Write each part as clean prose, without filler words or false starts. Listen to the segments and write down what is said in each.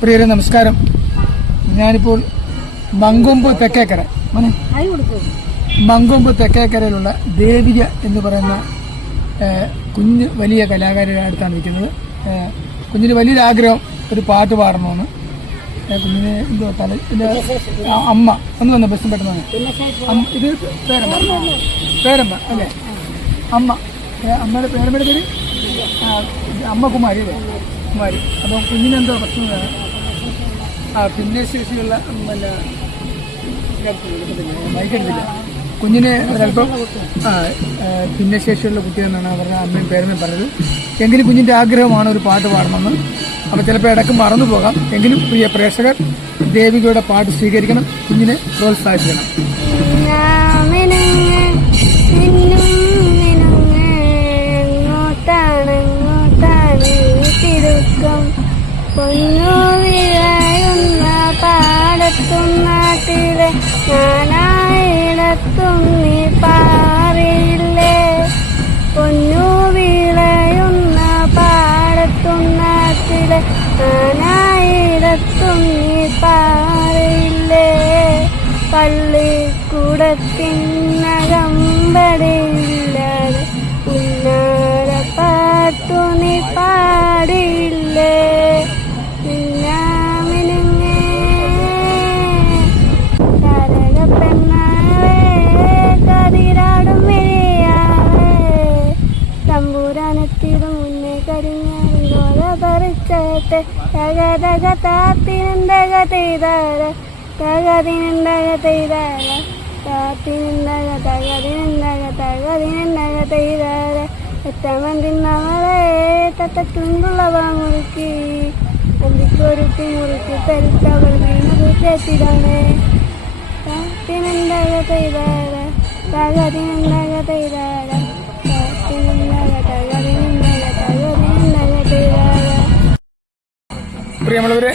പ്രിയരെ നമസ്കാരം. ഞാനിപ്പോൾ മങ്കൊമ്പ് തെക്കേക്കര തെക്കേക്കരയിലുള്ള ദേവിക എന്ന് പറയുന്ന കുഞ്ഞ് വലിയ കലാകാരിയുടെ അടുത്താണ് നിൽക്കുന്നത്. കുഞ്ഞിന് വലിയൊരു ആഗ്രഹം ഒരു പാട്ട് പാടണമെന്ന്. കുഞ്ഞിന് എന്തോ അമ്മ ഒന്ന് വന്ന ബസ്സും പെട്ടെന്ന് ഇത് പേരമ്മ അല്ലേ? അമ്മയുടെ പേരമ്മയുടെ പേര് അമ്മ കുമാരി അല്ലേ? കുമാരി. അപ്പം കുഞ്ഞിനെന്തോ പ്രശ്നമാണ്. ഭിന്നശേഷിയുള്ള മൈക്കെടുത്തില്ല. കുഞ്ഞിന് ഒരല്പം ഭിന്നശേഷിയുള്ള കുട്ടിയെന്നാണ് അവരുടെ അമ്മയും പേരമ്മയും പറഞ്ഞത്. എങ്കിലും കുഞ്ഞിൻ്റെ ആഗ്രഹമാണ് ഒരു പാട്ട് പാടണമെന്ന്. അപ്പോൾ ചിലപ്പോൾ ഇടയ്ക്ക് മറന്നു പോകാം. എങ്കിലും പ്രിയ പ്രേക്ഷകർ ദേവികയുടെ പാട്ട് സ്വീകരിക്കണം, കുഞ്ഞിനെ പ്രോത്സാഹിപ്പിക്കണം. പാടത്തും നാട്ടിലെ ഞാനായിടത്തും നീ പാറിയില്ലേ? പൊന്നു വിളയുന്ന പാടത്തും നാട്ടിലെ ഞാനായിടത്തും നീ പാറിയില്ലേ? പള്ളിക്കൂടത്തിനകമ്പടിയില്ലാതെ ഉന്നാര പാട്ടു നീ പാടിയില്ലേ? ൊരുക്കി അന്തിക്കൊരുക്കി മുറുക്കി തരിച്ചവൾ വീണുചേച്ചിടാണ്. കാത്തിനുണ്ടക തൈതാര തകതിനുണ്ടക തൈതാര കാത്തിനുണ്ടക തകതിനുണ്ടക തകതിനുണ്ടക തൈതാര. പ്രിയമുള്ളവരെ,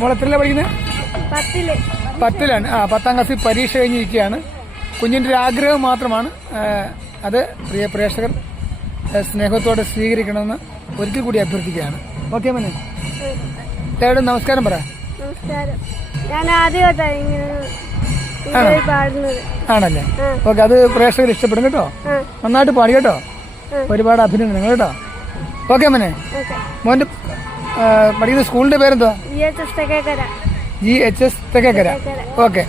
മോളെത്രയിലാണ് പഠിക്കുന്നത്? 10ലാണ്. 10ാം ക്ലാസ്സിൽ പരീക്ഷ കഴിഞ്ഞിരിക്കുകയാണ്. കുഞ്ഞിൻ്റെ ഒരു ആഗ്രഹം മാത്രമാണ്. അത് പ്രിയ പ്രേക്ഷകർ സ്നേഹത്തോടെ സ്വീകരിക്കണമെന്ന് ഒരിക്കൽ കൂടി അഭ്യർത്ഥിക്കുകയാണ്. ഓക്കെ മോനെ, എല്ലാവരും നമസ്കാരം പറ. ആണല്ലേ? ഓക്കെ, അത് പ്രേക്ഷകർ ഇഷ്ടപ്പെടും കേട്ടോ. നന്നായിട്ട് പാടി കേട്ടോ. ഒരുപാട് അഭിനന്ദനങ്ങൾ കേട്ടോ. ഓക്കെ മോനെ. മോന്റെ പഠിക്കുന്ന സ്കൂളിന്റെ പേരെന്തോ? GHS തെക്കേക്കര. ഓക്കെ.